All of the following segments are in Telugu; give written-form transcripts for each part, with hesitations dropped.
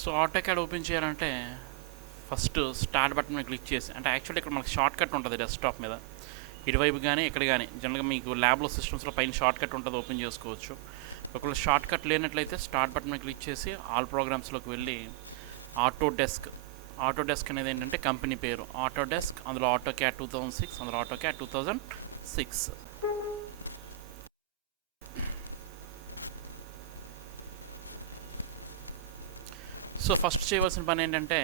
సో ఆటోక్యాడ్ ఓపెన్ చేయాలంటే ఫస్ట్ స్టార్ట్ బటన్ మీద క్లిక్ చేసి, అంటే యాక్చువల్లీ ఇక్కడ మనకి షార్ట్ కట్ ఉంటుంది డెస్క్టాప్ మీద, ఇటువైపు కానీ ఇక్కడ కానీ జనరల్గా మీకు ల్యాబ్లో సిస్టమ్స్లో పైన షార్ట్ కట్ ఉంటుంది, ఓపెన్ చేసుకోవచ్చు. ఒకవేళ షార్ట్ కట్ లేనట్లయితే స్టార్ట్ బటన్ మీద క్లిక్ చేసి ఆల్ ప్రోగ్రామ్స్లోకి వెళ్ళి ఆటోడెస్క్ అనేది ఏంటంటే కంపెనీ పేరు ఆటోడెస్క్, అందులో ఆటోక్యాడ్ 2006, అందులో ఆటోక్యాడ్ 2006. సో ఫస్ట్ చేయవలసిన పని ఏంటంటే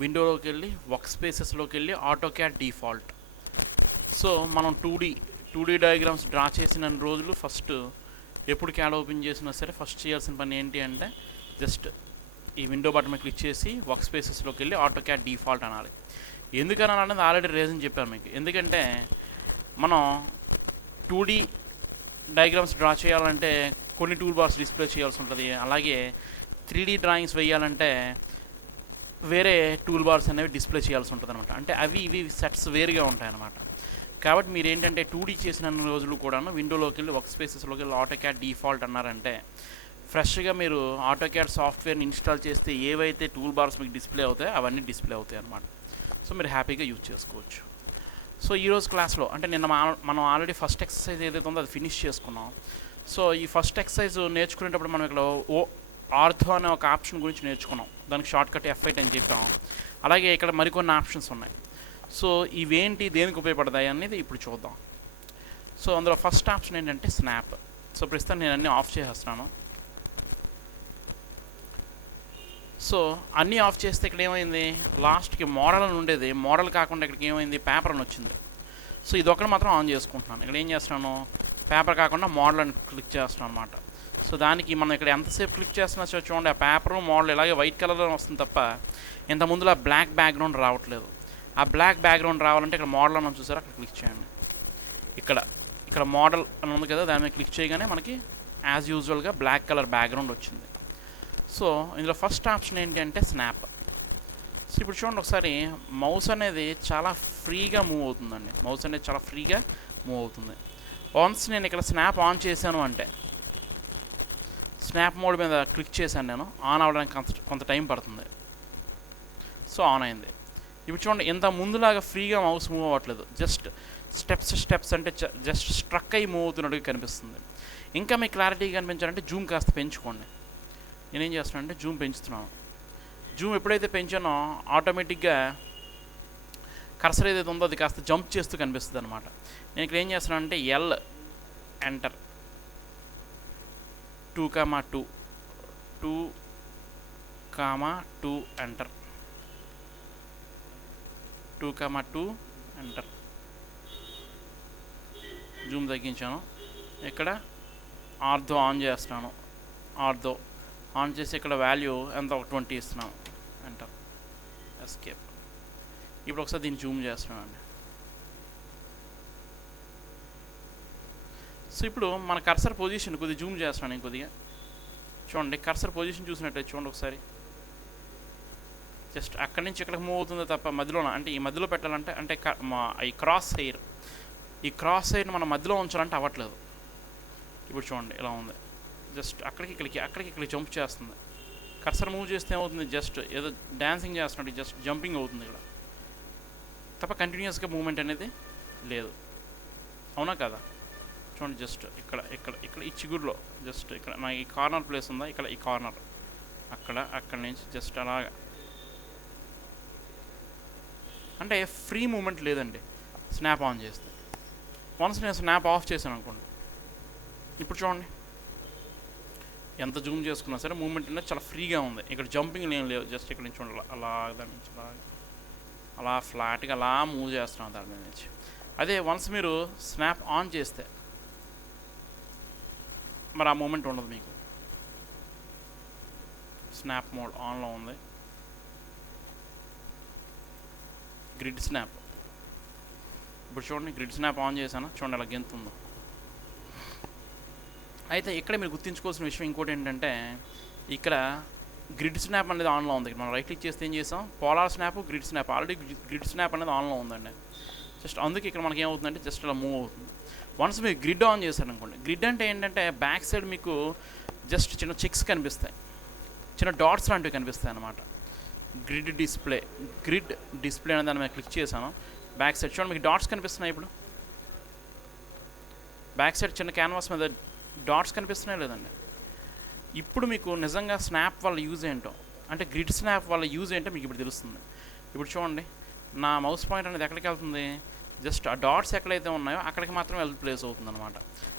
విండోలోకి వెళ్ళి వర్క్ స్పేసెస్లోకి వెళ్ళి ఆటోక్యాడ్ డిఫాల్ట్. సో మనం 2D డయాగ్రామ్స్ డ్రా చేసిన రోజులు ఫస్ట్ ఎప్పుడు క్యాడ్ ఓపెన్ చేసినా సరే ఫస్ట్ చేయాల్సిన పని ఏంటి అంటే జస్ట్ ఈ విండో బటన్ మీద క్లిక్ చేసి వర్క్ స్పేసెస్లోకి వెళ్ళి ఆటోక్యాడ్ డిఫాల్ట్ అనాలి. ఎందుకని అనేది ఆల్రెడీ రీజన్ చెప్పాను మీకు. ఎందుకంటే మనం 2D డయాగ్రామ్స్ డ్రా చేయాలంటే కొన్ని టూల్ బార్స్ డిస్ప్లే చేయాల్సి ఉంటుంది, అలాగే 3D డ్రాయింగ్స్ వేయాలంటే వేరే టూల్ బార్స్ అనేవి డిస్ప్లే చేయాల్సి ఉంటుంది అనమాట. అంటే అవి ఇవి సెట్స్ వేరుగా ఉంటాయన్నమాట. కాబట్టి మీరు ఏంటంటే 2D చేసిన రోజులు కూడా విండోలోకి వెళ్ళి వర్క్ స్పేసెస్లోకి వెళ్ళి ఆటోక్యాడ్ డిఫాల్ట్ అన్నారంటే ఫ్రెష్గా మీరు ఆటోక్యాడ్ సాఫ్ట్వేర్ని ఇన్స్టాల్ చేస్తే ఏవైతే టూల్ బార్స్ మీకు డిస్ప్లే అవుతాయో అవన్నీ డిస్ప్లే అవుతాయి అన్నమాట. సో మీరు హ్యాపీగా యూజ్ చేసుకోవచ్చు. సో ఈరోజు క్లాస్లో అంటే నిన్న మనం ఆల్రెడీ ఫస్ట్ ఎక్సర్సైజ్ ఏదైతే ఉందో అది ఫినిష్ చేసుకున్నాం. సో ఈ ఫస్ట్ ఎక్సర్సైజ్ నేర్చుకునేటప్పుడు మనం ఇక్కడ ఆర్థో అనే ఒక ఆప్షన్ గురించి నేర్చుకున్నాం, దానికి షార్ట్ కట్ F8 అని చెప్పాం. అలాగే ఇక్కడ మరికొన్ని ఆప్షన్స్ ఉన్నాయి. సో ఇవేంటి, దేనికి ఉపయోగపడతాయి అనేది ఇప్పుడు చూద్దాం. సో అందులో ఫస్ట్ ఆప్షన్ ఏంటంటే స్నాప్. సో ప్రస్తుతం నేను అన్నీ ఆఫ్ చేసేస్తున్నాను. సో అన్నీ ఆఫ్ చేస్తే ఇక్కడ ఏమైంది, లాస్ట్కి మోడల్ అని ఉండేది, మోడల్ కాకుండా ఇక్కడికి ఏమైంది, పేపర్ అని వచ్చింది. సో ఇదొక్కటి మాత్రం ఆన్ చేసుకుంటున్నాను. ఇక్కడ ఏం చేస్తున్నాను, పేపర్ కాకుండా మోడల్ అని క్లిక్ చేస్తున్నాను అనమాట. సో దానికి మనం ఇక్కడ ఎంతసేపు క్లిక్ చేస్తున్నా చూడండి, ఆ పేపరు మోడల్ ఇలాగే వైట్ కలర్లో వస్తుంది తప్ప ఇంత ముందులో ఆ బ్లాక్ బ్యాక్గ్రౌండ్ రావట్లేదు. ఆ బ్లాక్ బ్యాక్గ్రౌండ్ రావాలంటే ఇక్కడ మోడల్ అని చూసారా, అక్కడ క్లిక్ చేయండి. ఇక్కడ మోడల్ అని ఉంది కదా, దాని మీద క్లిక్ చేయగానే మనకి యాజ్ యూజువల్గా బ్లాక్ కలర్ బ్యాక్గ్రౌండ్ వచ్చింది. సో ఇందులో ఫస్ట్ ఆప్షన్ ఏంటి అంటే స్నాప్. సో ఇప్పుడు చూడండి ఒకసారి, మౌస్ అనేది చాలా ఫ్రీగా మూవ్ అవుతుందండి. మౌస్ అనేది చాలా ఫ్రీగా మూవ్ అవుతుంది. వన్స్ నేను ఇక్కడ స్నాప్ ఆన్ చేశాను అంటే, స్నాప్ మోడ్ మీద క్లిక్ చేశాను నేను, ఆన్ అవ్వడానికి కొంత టైం పడుతుంది. సో ఆన్ అయింది. ఇప్పుడు చూడండి, ఇంత ముందులాగా ఫ్రీగా మౌస్ మూవ్ అవ్వట్లేదు, జస్ట్ స్టెప్స్ అంటే జస్ట్ స్ట్రక్ అయ్యి మూవ్ అవుతున్నట్టుగా కనిపిస్తుంది. ఇంకా మీకు క్లారిటీగా కనిపించాలంటే జూమ్ కాస్త పెంచుకోండి. నేనేం చేస్తున్నాను అంటే జూమ్ పెంచుతున్నాను. జూమ్ ఎప్పుడైతే పెంచానో ఆటోమేటిక్గా కర్సర్ ఏదైతే ఉందో అది కాస్త జంప్ చేస్తూ కనిపిస్తుంది అనమాట. నేను ఇక్కడ ఏం చేస్తున్నాను అంటే L enter 2,2 enter 2,2 enter. Zoom తగ్గించాను. ఇక్కడ ఆర్థో ఆన్ చేస్తున్నాను. ఆర్థో ఆన్ చేసి ఇక్కడ వాల్యూ ఎంత, 20 ఇస్తున్నాను. Enter, escape. ఇప్పుడు ఒకసారి దీన్ని జూమ్ చేస్తున్నాను అండి. సో ఇప్పుడు మన కర్సర్ పొజిషన్ కొద్దిగా జూమ్ చేస్తున్నాను ఇంకొద్దిగా. చూడండి, కర్సర్ పొజిషన్ చూసినట్టయితే చూడండి ఒకసారి, జస్ట్ అక్కడి నుంచి ఇక్కడికి మూవ్ అవుతుందో తప్ప మధ్యలో, అంటే ఈ మధ్యలో పెట్టాలంటే అంటే ఈ క్రాస్ హెయిర్ని మనం మధ్యలో ఉంచాలంటే అవ్వట్లేదు. ఇప్పుడు చూడండి ఇలా ఉంది, జస్ట్ అక్కడికి ఇక్కడికి జంప్ చేస్తుంది. కర్సర్ మూవ్ చేస్తే ఏమవుతుంది, జస్ట్ ఏదో డ్యాన్సింగ్ చేస్తున్నట్టు జస్ట్ జంపింగ్ అవుతుంది ఇక్కడ తప్ప కంటిన్యూస్గా మూవ్మెంట్ అనేది లేదు. అవునా కదా? చూడండి, జస్ట్ ఇక్కడ ఈ చిగురులో జస్ట్ ఇక్కడ నా ఈ కార్నర్ ప్లేస్ ఉందా, ఇక్కడ ఈ కార్నర్ అక్కడి నుంచి జస్ట్ అలాగా, అంటే ఫ్రీ మూమెంట్ లేదండి స్నాప్ ఆన్ చేస్తే. వన్స్ నేను స్నాప్ ఆఫ్ చేశాను అనుకోండి, ఇప్పుడు చూడండి ఎంత జూమ్ చేసుకున్నా సరే మూమెంట్ అనేది చాలా ఫ్రీగా ఉంది. ఇక్కడ జంపింగ్ ఏం లేవు, జస్ట్ ఇక్కడ నుంచి చూడాలి అలా, దాని నుంచి అలా ఫ్లాట్గా అలా మూవ్ చేస్తున్నాను దాని మీద నుంచి. అదే వన్స్ మీరు స్నాప్ ఆన్ చేస్తే మరి ఆ మూమెంట్ ఉండదు మీకు. స్నాప్ మోడ్ ఆన్లో ఉంది. గ్రిడ్ స్నాప్, ఇప్పుడు చూడండి గ్రిడ్ స్నాప్ ఆన్ చేశాను, చూడండి అలా గెంతుందో. అయితే ఇక్కడ మీరు గుర్తుంచుకోవాల్సిన విషయం ఇంకోటి ఏంటంటే, ఇక్కడ గ్రిడ్ స్నాప్ అనేది ఆన్లో ఉంది. మనం రైట్ క్లిక్ చేస్తే ఏం చేసాం, polar snap, grid snap, already grid snap అనేది ఆన్లో ఉందండి. జస్ట్ అందుకే ఇక్కడ మనకి ఏమవుతుందంటే జస్ట్ అలా మూవ్ అవుతుంది. వన్స్ మీరు గ్రిడ్ ఆన్ చేశారనుకోండి, గ్రిడ్ అంటే ఏంటంటే బ్యాక్ సైడ్ మీకు జస్ట్ చిన్న చెక్స్ కనిపిస్తాయి. చిన్న డాట్స్ లాంటివి కనిపిస్తాయి అన్నమాట. గ్రిడ్ డిస్ప్లే అనే దాని మీద క్లిక్ చేశాను. బ్యాక్ సైడ్ చూడండి మీకు డాట్స్ కనిపిస్తున్నాయి. ఇప్పుడు బ్యాక్ సైడ్ చిన్న క్యాన్వాస్ మీద డాట్స్ కనిపిస్తున్నాయి లేదండి. ఇప్పుడు మీకు నిజంగా స్నాప్ వల్ల యూజ్ ఏంటో, అంటే గ్రిడ్ స్నాప్ వల్ల యూజ్ ఏంటో మీకు ఇప్పుడు తెలుస్తుంది. ఇప్పుడు చూడండి నా మౌస్ పాయింట్ అనేది ఎక్కడికి వెళ్తుంది, జస్ట్ ఆ డాట్స్ ఎక్కడైతే ఉన్నాయో అక్కడికి మాత్రం ప్లేస్ అవుతుంది అనమాట.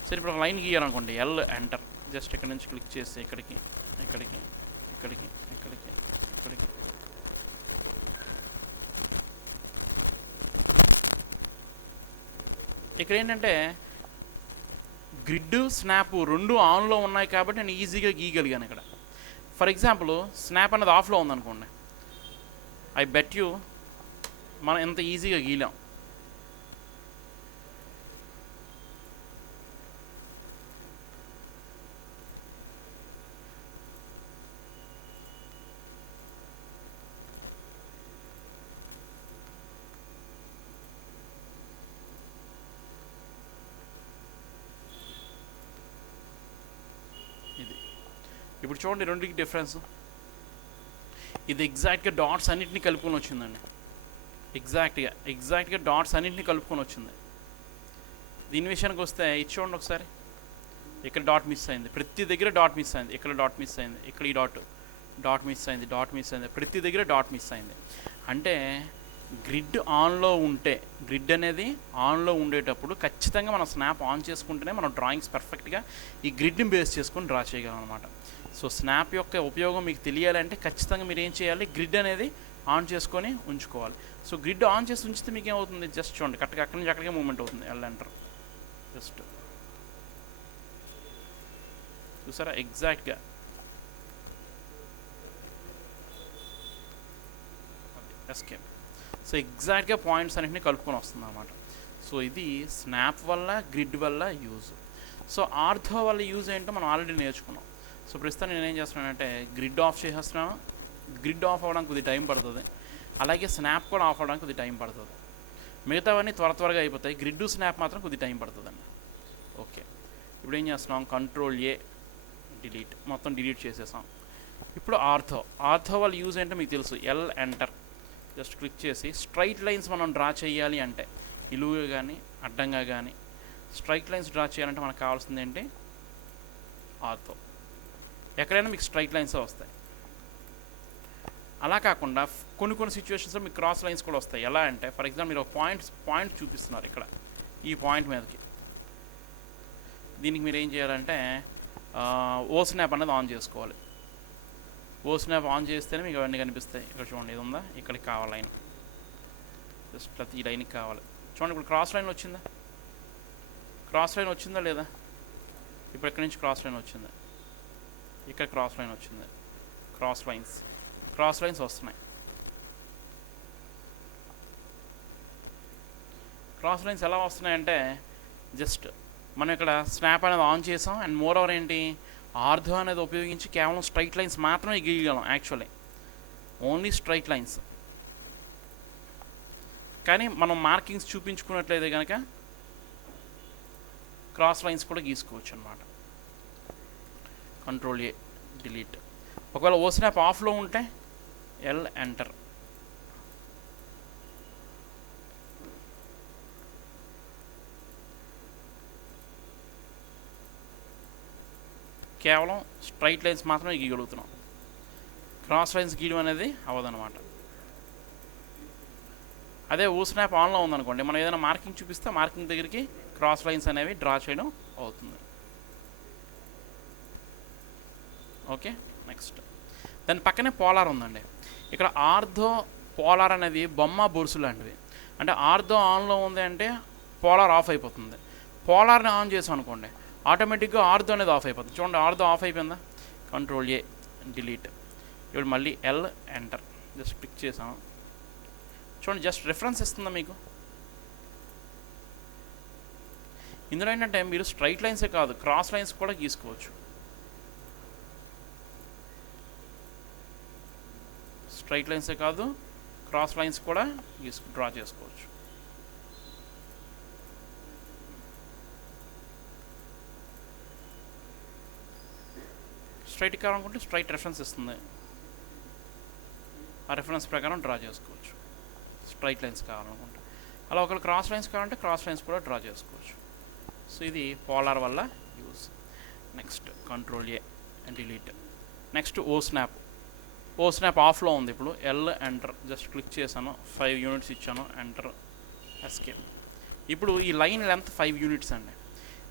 సరే ఇప్పుడు ఒక లైన్ గీయాలనుకోండి, ఎల్ ఎంటర్, జస్ట్ ఇక్కడ నుంచి క్లిక్ చేసి ఇక్కడికి ఇక్కడికి ఇక్కడికి ఇక్కడికి ఇక్కడికి ఇక్కడ ఏంటంటే గ్రిడ్ స్నాప్ రెండు ఆన్లో ఉన్నాయి కాబట్టి నేను ఈజీగా గీయగలిగాను ఇక్కడ. ఫర్ ఎగ్జాంపుల్ స్నాప్ అనేది ఆఫ్లో ఉందనుకోండి, ఐ బెట్ యూ మనం ఎంత ఈజీగా గీలాం. ఇది ఇప్పుడు చూడండి రెండుకి డిఫరెన్స్. ఇది ఎగ్జాక్ట్గా డాట్స్ అన్నింటినీ కలుపుకొని వచ్చిందండి. ఎగ్జాక్ట్గా డాట్స్ అన్నింటినీ కలుపుకొని వచ్చింది. దీని విషయానికి వస్తే ఇది చూడండి ఒకసారి, ఇక్కడ డాట్ మిస్ అయింది, ప్రతి దగ్గర డాట్ మిస్ అయింది, ఇక్కడ డాట్ మిస్ అయింది, ఇక్కడ ఈ డాట్ మిస్ అయింది, ప్రతి దగ్గర డాట్ మిస్ అయింది. అంటే గ్రిడ్ ఆన్లో ఉంటే, గ్రిడ్ అనేది ఆన్లో ఉండేటప్పుడు ఖచ్చితంగా మనం స్నాప్ ఆన్ చేసుకుంటేనే మనం డ్రాయింగ్స్ పర్ఫెక్ట్గా ఈ గ్రిడ్ని బేస్ చేసుకొని డ్రా చేయగలం అనమాట. సో స్నాప్ యొక్క ఉపయోగం మీకు తెలియాలంటే ఖచ్చితంగా మీరు ఏం చేయాలి, గ్రిడ్ అనేది ఆన్ చేసుకొని ఉంచుకోవాలి. సో గ్రిడ్ ఆన్ చేసి ఉంచితే మీకు ఏమవుతుంది, జస్ట్ చూడండి కరెక్ట్గా అక్కడి నుంచి అక్కడికే మూవ్మెంట్ అవుతుంది. ఎల్ ఎంటర్, జస్ట్ చూసారా ఎగ్జాక్ట్గా ఎస్కేప్. సో ఎగ్జాక్ట్గా పాయింట్స్ అన్నింటినీ కలుపుకొని వస్తుంది అన్నమాట. సో ఇది స్నాప్ వల్ల గ్రిడ్ వల్ల యూజ్. సో ఆర్థో వల్ల యూజ్ ఏంటో మనం ఆల్రెడీ నేర్చుకున్నాం. సో ప్రస్తుతం నేను ఏం చేస్తున్నానంటే గ్రిడ్ ఆఫ్ చేసేస్తున్నాను. గ్రిడ్ ఆఫ్ అవ్వడానికి కొద్దిగా టైం పడుతుంది, అలాగే స్నాప్ కూడా ఆఫ్ అవ్వడానికి కొద్దిగా టైం పడుతుంది. మిగతావన్నీ త్వరగా అయిపోతాయి, గ్రిడ్ స్నాప్ మాత్రం కొద్దిగా టైం పడుతుందండి. ఓకే, ఇప్పుడు ఏం చేస్తున్నాం, కంట్రోల్ ఏ డిలీట్, మొత్తం డిలీట్ చేసేసాం. ఇప్పుడు ఆర్థో వల్ల యూజ్ ఏంటో మీకు తెలుసు. ఎల్ ఎంటర్, జస్ట్ క్లిక్ చేసి స్ట్రైట్ లైన్స్ మనం డ్రా చేయాలి అంటే, నిలువుగా కానీ అడ్డంగా కానీ స్ట్రైట్ లైన్స్ డ్రా చేయాలంటే మనకు కావాల్సింది ఏంటి, ఆర్థో. ఎక్కడైనా మీకు స్ట్రైట్ లైన్స్ వస్తాయి. అలా కాకుండా కొన్ని సిచ్యువేషన్స్లో మీకు క్రాస్ లైన్స్ కూడా వస్తాయి. ఎలా అంటే ఫర్ ఎగ్జాంపుల్ మీరు ఒక పాయింట్ చూపిస్తున్నారు ఇక్కడ, ఈ పాయింట్ మీదకి, దీనికి మీరు ఏం చేయాలంటే ఓ స్నాప్ అనేది ఆన్ చేసుకోవాలి. ఓ స్నాప్ ఆన్ చేస్తేనే మీకు అవన్నీ కనిపిస్తాయి. ఇక్కడ చూడండి, ఇది ఉందా, ఇక్కడికి కావాలి లైన్, జస్ట్ ప్రతి ఈ లైన్కి కావాలి. చూడండి ఇప్పుడు క్రాస్ లైన్ వచ్చిందా లేదా, ఇప్పుడు ఎక్కడి నుంచి క్రాస్ లైన్ వచ్చింది, ఇక్కడ క్రాస్ లైన్ వచ్చింది. క్రాస్ లైన్స్ వస్తున్నాయి. క్రాస్ లైన్స్ ఎలా వస్తున్నాయంటే జస్ట్ మనం ఇక్కడ స్నాప్ అనేది ఆన్ చేసాం. అండ్ మోర్ ఓవర్ ఏంటి, ఆర్థో అనేది ఉపయోగించి కేవలం స్ట్రైట్ లైన్స్ మాత్రమే గీయగలం. Actually only straight lines. కానీ మనం మార్కింగ్స్ చూపించుకున్నట్లయితే కనుక క్రాస్ లైన్స్ కూడా గీసుకోవచ్చు అనమాట. Control A delete. ఒకవేళ ఓ స్నాప్ ఆఫ్లో ఉంటే ఎల్ ఎంటర్, కేవలం స్ట్రైట్ లైన్స్ మాత్రమే గీయగలుగుతున్నాం, క్రాస్ లైన్స్ గీయడం అనేది అవ్వదన్నమాట. అదే ఓ స్నాప్ ఆన్లో ఉందనుకోండి, మనం ఏదైనా మార్కింగ్ చూపిస్తే మార్కింగ్ దగ్గరికి క్రాస్ లైన్స్ అనేవి డ్రా చేయడం అవుతుంది. ఓకే, నెక్స్ట్ దాని పక్కనే పోలార్ ఉందండి. ఇక్కడ ఆర్థో పోలార్ అనేది బొమ్మ బొరుసు లాంటివి. అంటే ఆర్థో ఆన్లో ఉంది అంటే పోలార్ ఆఫ్ అయిపోతుంది. పోలార్ని ఆన్ చేసాం అనుకోండి, ఆటోమేటిక్గా ఆర్థో అనేది ఆఫ్ అయిపోతుంది. చూడండి ఆర్థో ఆఫ్ అయిపోయిందా, కంట్రోల్ ఏ డిలీట్. ఇప్పుడు మళ్ళీ ఎల్ ఎంటర్, జస్ట్ క్లిక్ చేసాము. చూడండి జస్ట్ రిఫరెన్స్ ఇస్తుందా మీకు. ఇందులో ఏంటంటే మీరు స్ట్రైట్ లైన్సే కాదు క్రాస్ లైన్స్ కూడా గీసుకోవచ్చు. స్ట్రైట్ లైన్సే కాదు క్రాస్ లైన్స్ కూడా డ్రా చేసుకోవచ్చు. స్ట్రైట్ కావాలనుకుంటే స్ట్రైట్ రెఫరెన్స్ ఇస్తుంది, ఆ రెఫరెన్స్ ప్రకారం డ్రా చేసుకోవచ్చు. స్ట్రైట్ లైన్స్ కావాలనుకుంటే, అలా ఒకవేళ క్రాస్ లైన్స్ కావాలంటే క్రాస్ లైన్స్ కూడా డ్రా చేసుకోవచ్చు. సో ఇది పోలార్ వల్ల use. Next control A delete. Next O snap. O snap ఆఫ్లో ఉంది ఇప్పుడు. ఎల్ ఎంటర్ జస్ట్ క్లిక్ చేశాను, 5 యూనిట్స్ ఇచ్చాను, ఎంటర్ ఎస్కేప్. ఇప్పుడు ఈ లైన్ లెంత్ 5 యూనిట్స్ అండి.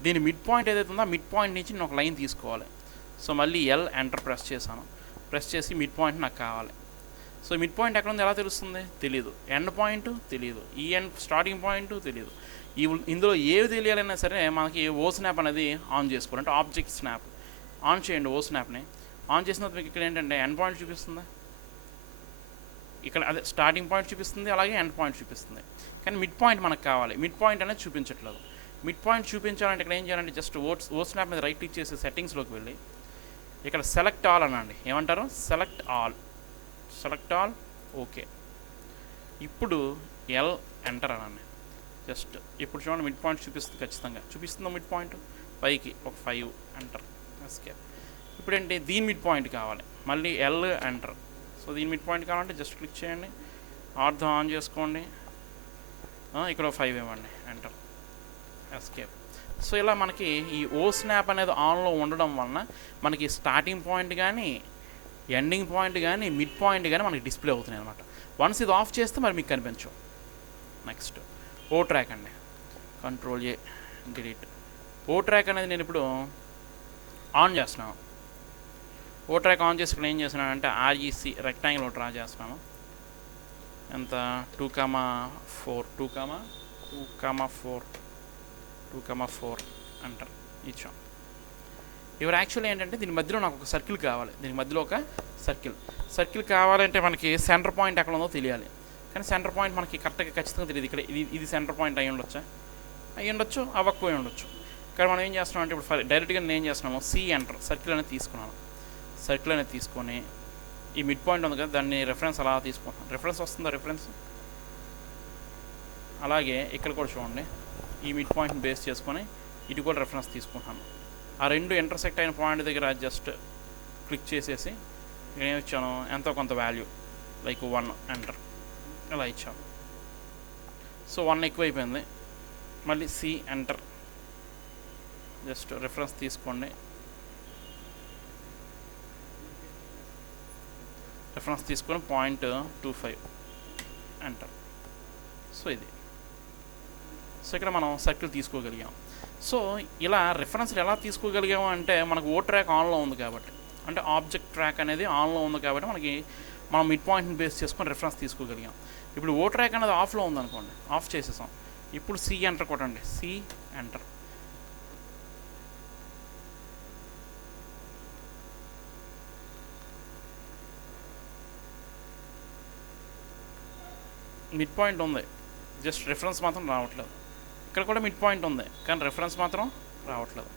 దీని మిడ్ పాయింట్ ఏదైతే ఉందో మిడ్ పాయింట్ నుంచి నేను ఒక లైన్ తీసుకోవాలి. సో మళ్ళీ ఎల్ ఎంటర్ ప్రెస్ చేశాను, ప్రెస్ చేసి మిడ్ పాయింట్ నాకు కావాలి. సో మిడ్ పాయింట్ ఎక్కడ ఉంది ఎలా తెలుస్తుంది? తెలియదు. ఎండ్ పాయింట్ తెలియదు, ఈ ఎండ్ స్టార్టింగ్ పాయింట్ తెలియదు. ఇందులో ఏవి తెలియాలన్నా సరే మనకి ఓ స్నాప్ అనేది ఆన్ చేసుకోవాలి. అంటే ఆబ్జెక్ట్ స్నాప్ ఆన్ చేయండి. ఓ స్నాప్ని ఆన్ చేసిన తర్వాత మీకు ఇక్కడ ఏంటంటే ఎండ్ పాయింట్ చూపిస్తుంది, ఇక్కడ అదే స్టార్టింగ్ పాయింట్ చూపిస్తుంది, అలాగే ఎండ్ పాయింట్ చూపిస్తుంది. కానీ మిడ్ పాయింట్ మనకు కావాలి. మిడ్ పాయింట్ అనేది చూపించట్లేదు. మిడ్ పాయింట్ చూపించాలంటే ఇక్కడ ఏం చేయాలంటే జస్ట్ ఓ స్నాప్ మీద రైట్ క్లిక్ చేసి సెట్టింగ్స్లోకి వెళ్ళి ఇక్కడ సెలెక్ట్ ఆల్ అనండి. ఏమంటారు? Select all. Select all, okay. ఇప్పుడు ఎల్ ఎంటర్ అనండి. జస్ట్ ఇప్పుడు చూడండి మిడ్ పాయింట్ చూపిస్తుంది, ఖచ్చితంగా చూపిస్తుందా మిడ్ పాయింట్? పైకి ఒక 5 ఎంటర్ ఎస్కేప్. ఇప్పుడు ఏంటి దీని మిడ్ పాయింట్ కావాలి, మళ్ళీ ఎల్ ఎంటర్. సో దీని మిడ్ పాయింట్ కావాలంటే జస్ట్ క్లిక్ చేయండి, ఆర్థం ఆన్ చేసుకోండి, ఇక్కడ 5 ఇవ్వండి, ఎంటర్ ఎస్కేప్. సో ఇలా మనకి ఈ ఓ స్నాప్ అనేది ఆన్లో ఉండడం వలన మనకి స్టార్టింగ్ పాయింట్ కానీ ఎండింగ్ పాయింట్ కానీ మిడ్ పాయింట్ కానీ మనకి డిస్ప్లే అవుతున్నాయి అనమాట. వన్స్ ఇది ఆఫ్ చేస్తే మరి మీకు కనిపించవు. నెక్స్ట్ ఓ ట్రాక్ అండి. Control A delete. O track అనేది నేను ఇప్పుడు ఆన్ చేస్తున్నాను. ఓ ట్రాక్ ఆన్ చేసి ఇక్కడ ఏం చేస్తున్నానంటే ఆర్ఈసి రెక్టాంగిల్ డ్రా చేస్తున్నాను. ఎంత? 2,4 అంటారు ఇచ్చాం. ఇవి యాక్చువల్లీ ఏంటంటే దీని మధ్యలో నాకు ఒక సర్కిల్ కావాలి. దీని మధ్యలో ఒక సర్కిల్ కావాలంటే మనకి సెంటర్ పాయింట్ ఎక్కడ ఉందో తెలియాలి. కానీ సెంటర్ పాయింట్ మనకి కరెక్ట్గా ఖచ్చితంగా తెలియదు. ఇక్కడ ఇది సెంటర్ పాయింట్ అయ్యి ఉండొచ్చు, అవ్వకపోయి ఉండొచ్చు. కానీ మనం ఏం చేస్తున్నాం అంటే ఇప్పుడు డైరెక్ట్గా నేను ఏం చేస్తున్నాము, సి ఎంటర్ సర్కిల్ అనేది తీసుకున్నాను. సర్కిల్ అనేది తీసుకొని ఈ మిడ్ పాయింట్ ఉంది కదా దాన్ని రెఫరెన్స్ అలా తీసుకుంటాను. రెఫరెన్స్ వస్తుందా? రెఫరెన్స్ అలాగే ఇక్కడ కూడా చూడండి, ఈ మిడ్ పాయింట్ని బేస్ చేసుకొని ఇటు కూడా రెఫరెన్స్ తీసుకుంటాను. ఆ రెండు ఇంటర్సెక్ట్ అయిన పాయింట్ దగ్గర జస్ట్ క్లిక్ చేసేసి నేనేమి ఇచ్చాను, ఎంతో కొంత వాల్యూ లైక్ 1 ఎంటర్ ఇలా ఇచ్చాను. సో 1 ఎక్కువైపోయింది. మళ్ళీ సి ఎంటర్ జస్ట్ రెఫరెన్స్ తీసుకోండి, రెఫరెన్స్ తీసుకొని 0.25 ఎంటర్. సో ఇది. సో ఇక్కడ మనం సర్కిల్ తీసుకోగలిగాం. సో ఇలా రెఫరెన్స్లు ఎలా తీసుకోగలిగాము అంటే మనకు ఓ ట్రాక్ ఆన్లో ఉంది కాబట్టి, అంటే ఆబ్జెక్ట్ ట్రాక్ అనేది ఆన్లో ఉంది కాబట్టి మనం మిడ్ పాయింట్ని బేస్ చేసుకొని రెఫరెన్స్ తీసుకోగలిగాం. ఇప్పుడు ఓ ట్రాక్ అనేది ఆఫ్లో ఉందనుకోండి, ఆఫ్ చేసేసాం. ఇప్పుడు సి ఎంటర్ కొట్టండి, సి ఎంటర్. మిడ్ పాయింట్ ఉంది, జస్ట్ రెఫరెన్స్ మాత్రం రావట్లేదు. ఇక్కడ కూడా మిడ్ పాయింట్ ఉంది కానీ రెఫరెన్స్ మాత్రం రావట్లేదు.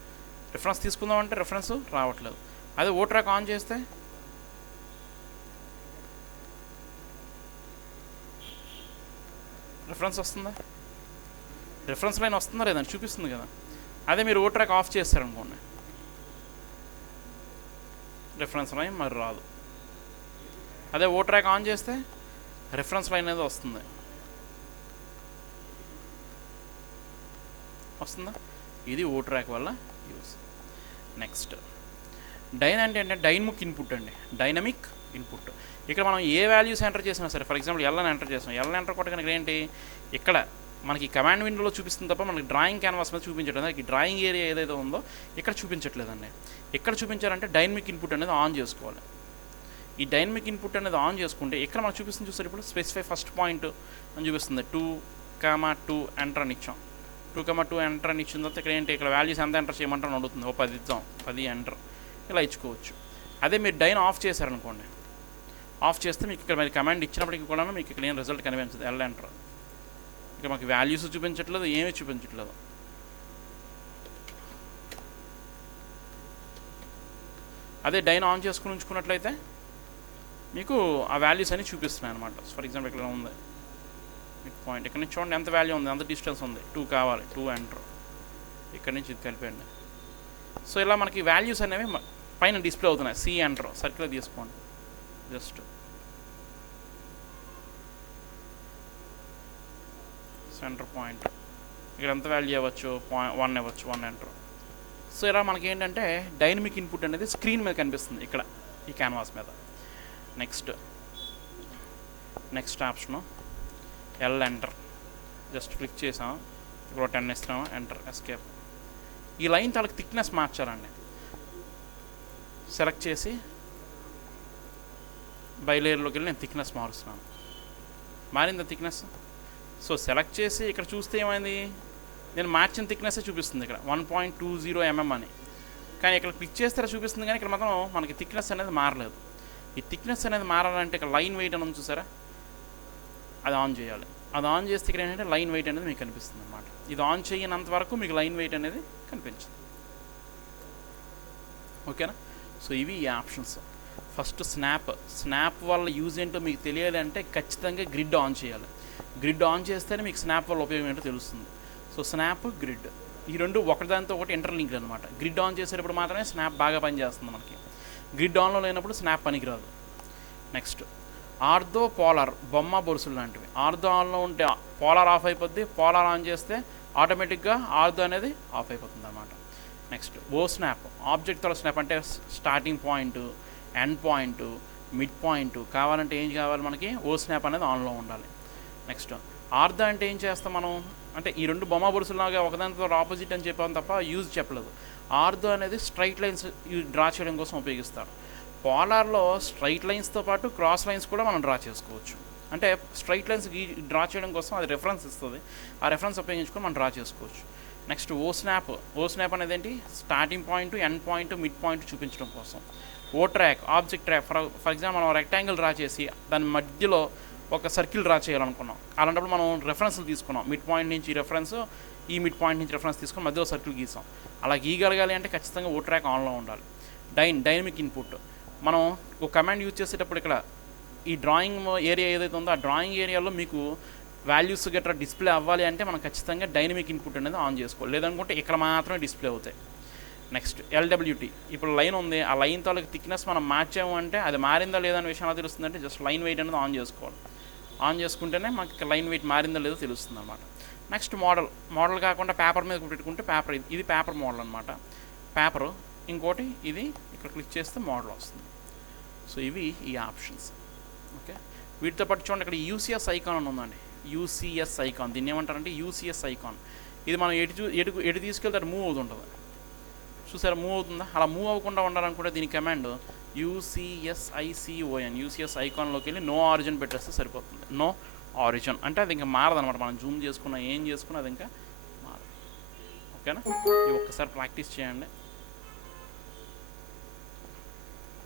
రెఫరెన్స్ తీసుకుందామంటే రెఫరెన్స్ రావట్లేదు. అదే ఓ ట్రాక్ ఆన్ చేస్తే రెఫరెన్స్ వస్తుందా? రెఫరెన్స్ లైన్ వస్తుందా లేదని చూపిస్తుంది కదా. అదే మీరు ఓ ట్రాక్ ఆఫ్ చేస్తారనుకోండి, రెఫరెన్స్ లైన్ మరి రాదు. అదే ఓ ట్రాక్ ఆన్ చేస్తే రెఫరెన్స్ లైన్ అనేది వస్తుందా? ఇది ఓ ట్రాక్ వల్ల యూస్. నెక్స్ట్ డైన్ అంటే డైనమిక్ ఇన్పుట్ అండి. డైనమిక్ ఇన్పుట్ ఇక్కడ మనం ఏ వాల్యూస్ ఎంటర్ చేసినా సరే, ఫర్ ఎగ్జాంపుల్ ఎల్ అని ఎంటర్ చేసాం. ఎల్ ఎంటర్ కొట్టడానికి ఏంటి, ఇక్కడ మనకి కమాండ్ విండోలో చూపిస్తుంది తప్ప మనకి డ్రాయింగ్ క్యాన్వాస్ మీద చూపించట్లేదు. ఈ డ్రాయింగ్ ఏరియా ఏదైతే ఉందో ఇక్కడ చూపించట్లేదండి. ఎక్కడ చూపించాలంటే డైనమిక్ ఇన్పుట్ అనేది ఆన్ చేసుకోవాలి. ఈ డైనమిక్ ఇన్పుట్ అనేది ఆన్ చేసుకుంటే ఇక్కడ మనకు చూపిస్తుంది. చూస్తారు ఇప్పుడు స్పెసిఫై ఫస్ట్ పాయింట్ అని చూపిస్తుంది. 2,2 ఎంటర్ అని ఇచ్చాం. 2,2 ఎంటర్ అని ఇచ్చిన తర్వాత ఇక్కడ ఏంటి, ఇక్కడ వాల్యూస్ ఎంత ఎంటర్ చేయమంటారని అడుగుతుంది. 10 ఇద్దాం, 10 ఎంటర్ ఇలా ఇచ్చుకోవచ్చు. అదే మీరు డైన్ ఆఫ్ చేశారనుకోండి, ఆఫ్ చేస్తే మీకు ఇక్కడ మరి కమాండ్ ఇచ్చినప్పటికీ కూడా మీకు ఇక్కడ ఏం రిజల్ట్ కనిపించదు. ఎల్ ఎంటర్ ఇక్కడ మాకు వాల్యూస్ చూపించట్లేదు, ఏమీ చూపించట్లేదు. అదే డైన్ ఆన్ చేసుకుని ఉంచుకున్నట్లయితే మీకు ఆ వాల్యూస్ అన్ని చూపిస్తున్నాయి అనమాట. ఫర్ ఎగ్జాంపుల్ ఇక్కడ ఉంది మిడ్ పాయింట్, ఇక్కడ నుంచి చూడండి ఎంత వాల్యూ ఉంది, ఎంత డిస్టెన్స్ ఉంది, 2 కావాలి, 2 ఎంటర్. ఇక్కడ నుంచి ఇది కలిపండి. సో ఇలా మనకి వాల్యూస్ అనేవి పైన డిస్ప్లే అవుతున్నాయి. సి ఎంటర్ సర్కిల్ తీసుకోండి. జస్ట్ సెంటర్ పాయింట్ ఇక్కడ ఎంత వాల్యూ ఇవ్వచ్చు, 1 ఇవ్వచ్చు, 1 ఎంటర్. సో ఇలా మనకి ఏంటంటే డైనమిక్ ఇన్పుట్ అనేది స్క్రీన్ మీద కనిపిస్తుంది ఇక్కడ ఈ క్యాన్వాస్ మీద. Next option L enter. Just click చేసాం, ఇప్పుడు 10 ఇస్తున్నాము, ఎంటర్ ఎస్కేప్. ఈ లైన్ తాలూకు థిక్నెస్ మార్చాలండి. సెలెక్ట్ చేసి బై లేయర్లోకి వెళ్ళి నేను థిక్నెస్ మారుస్తున్నాను. మారిందా థిక్నెస్? సో సెలెక్ట్ చేసి ఇక్కడ చూస్తే ఏమైంది, నేను మార్చిన థిక్నెస్ చూపిస్తుంది ఇక్కడ 1.20 mm అని. కానీ ఇక్కడ క్లిక్ చేస్తే చూపిస్తుంది, కానీ ఇక్కడ మాత్రం మనకి థిక్నెస్ అనేది మారలేదు. ఈ థిక్నెస్ అనేది మారాలంటే ఇక్కడ లైన్ వెయిట్ అని చూసారా, అది ఆన్ చేయాలి. అది ఆన్ చేస్తే ఇక్కడ ఏంటంటే లైన్ వెయిట్ అనేది మీకు కనిపిస్తుంది అనమాట. ఇది ఆన్ చేయనంత వరకు మీకు లైన్ వెయిట్ అనేది కనిపించదు. ఓకేనా? సో ఇవి ఈ ఆప్షన్స్. ఫస్ట్ స్నాప్ వల్ల యూజ్ ఏంటో మీకు తెలియాలి అంటే ఖచ్చితంగా గ్రిడ్ ఆన్ చేయాలి. గ్రిడ్ ఆన్ చేస్తేనే మీకు స్నాప్ వల్ల ఉపయోగం ఏంటో తెలుస్తుంది. సో స్నాప్, గ్రిడ్ ఈ రెండు ఒకదానితో ఒకటి ఇంటర్లింక్డ్ అనమాట. గ్రిడ్ ఆన్ చేసేటప్పుడు మాత్రమే స్నాప్ బాగా పనిచేస్తుంది మనకి. గ్రిడ్ ఆన్లో లేనప్పుడు స్నాప్ పనికిరాదు. నెక్స్ట్ ఆర్థో, పోలార్, బొమ్మ బొరుసులు లాంటివి. ఆర్థో ఆన్లో ఉంటే పోలార్ ఆఫ్ అయిపోద్ది, పోలార్ ఆన్ చేస్తే ఆటోమేటిక్గా ఆర్థో అనేది ఆఫ్ అయిపోతుంది అనమాట. నెక్స్ట్ ఓ స్నాప్, ఆబ్జెక్ట్తో స్నాప్ అంటే starting point, end point, mid point కావాలంటే ఏం కావాలి మనకి, ఓ స్నాప్ అనేది ఆన్లో ఉండాలి. నెక్స్ట్ ఆర్థో అంటే ఏం చేస్తాం మనం అంటే ఈ రెండు బొమ్మ బొరుసులాగా ఒకదానితో ఆపోజిట్ అని చెప్పాం తప్ప యూజ్ చెప్పలేదు. ఆర్థో అనేది స్ట్రైట్ లైన్స్ డ్రా చేయడం కోసం ఉపయోగిస్తారు. పోలార్లో స్ట్రైట్ లైన్స్తో పాటు క్రాస్ లైన్స్ కూడా మనం డ్రా చేసుకోవచ్చు. అంటే స్ట్రైట్ లైన్స్ డ్రా చేయడం కోసం అది రెఫరెన్స్ ఇస్తుంది, ఆ రెఫరెన్స్ ఉపయోగించుకొని మనం డ్రా చేసుకోవచ్చు. నెక్స్ట్ ఓ స్నాప్ అనేది ఏంటి, starting point, end point, mid point చూపించడం కోసం. O track, object track. For example మనం రెక్టాంగిల్ డ్రా చేసి దాని మధ్యలో ఒక సర్కిల్ డ్రా చేయాలనుకున్నాం. అలాంటప్పుడు మనం రెఫరెన్స్లు తీసుకున్నాం. మిడ్ పాయింట్ నుంచి రెఫరెన్స్, ఈ మిడ్ పాయింట్ నుంచి రెఫరెన్స్ తీసుకొని మధ్యలో సర్కిల్ గీసాం. అలా గీయగలగాలి అంటే ఖచ్చితంగా ఓ ట్రాక్ ఆన్లో ఉండాలి. డైనమిక్ ఇన్పుట్, మనం ఒక కమాండ్ యూజ్ చేసేటప్పుడు ఇక్కడ ఈ డ్రాయింగ్ ఏరియా ఏదైతే ఉందో ఆ డ్రాయింగ్ ఏరియాలో మీకు వాల్యూస్ గట్రా డిస్ప్లే అవ్వాలి అంటే మనం ఖచ్చితంగా డైనమిక్ ఇన్పుట్ అనేది ఆన్ చేసుకోవాలి. లేదనుకుంటే ఇక్కడ మాత్రమే డిస్ప్లే అవుతాయి. నెక్స్ట్ ఎల్డబ్ల్యూటీ, ఇప్పుడు లైన్ ఉంది, ఆ లైన్ తాలూకు థిక్నెస్ మనం మార్చాము అంటే అది మారిందా లేదా అనే విషయం ఎలా తెలుస్తుందంటే జస్ట్ లైన్ వెయిట్ అనేది ఆన్ చేసుకోవాలి. ఆన్ చేసుకుంటేనే మనకి లైన్ వెయిట్ మారిందా లేదో తెలుస్తుంది అనమాట. నెక్స్ట్ మోడల్ కాకుండా పేపర్ మీద పెట్టుకుంటే పేపర్, ఇది పేపర్ మోడల్ అనమాట. పేపరు ఇంకోటి ఇది ఇక్కడ క్లిక్ చేస్తే మోడల్ వస్తుంది. సో ఇవి ఈ ఆప్షన్స్. ఓకే, వీటితో పాటు చూడండి ఇక్కడ యూసీఎస్ ఐకాన్ అని ఉందండి. యూసీఎస్ ఐకాన్, దీన్ని ఏమంటారంటే యూసీఎస్ ఐకాన్. ఇది మనం ఎటు తీసుకెళ్తే అటు మూవ్ అవుతుంటుంది. చూసారా మూవ్ అవుతుందా? అలా మూవ్ అవ్వకుండా ఉండాలనుకుంటే దీని కమాండ్ యూసీఎస్ఐసిఓఎన్, యూసీఎస్ ఐకాన్లోకి వెళ్ళి నో ఆరిజిన్ పెట్టేస్తే సరిపోతుంది. నో ఆరిజిన్ అంటే అది ఇంకా మారదనమాట. మనం జూమ్ చేసుకున్నా ఏం చేసుకున్నా అది ఇంకా మారదు. ఓకేనా? ఇవి ఒక్కసారి ప్రాక్టీస్ చేయండి.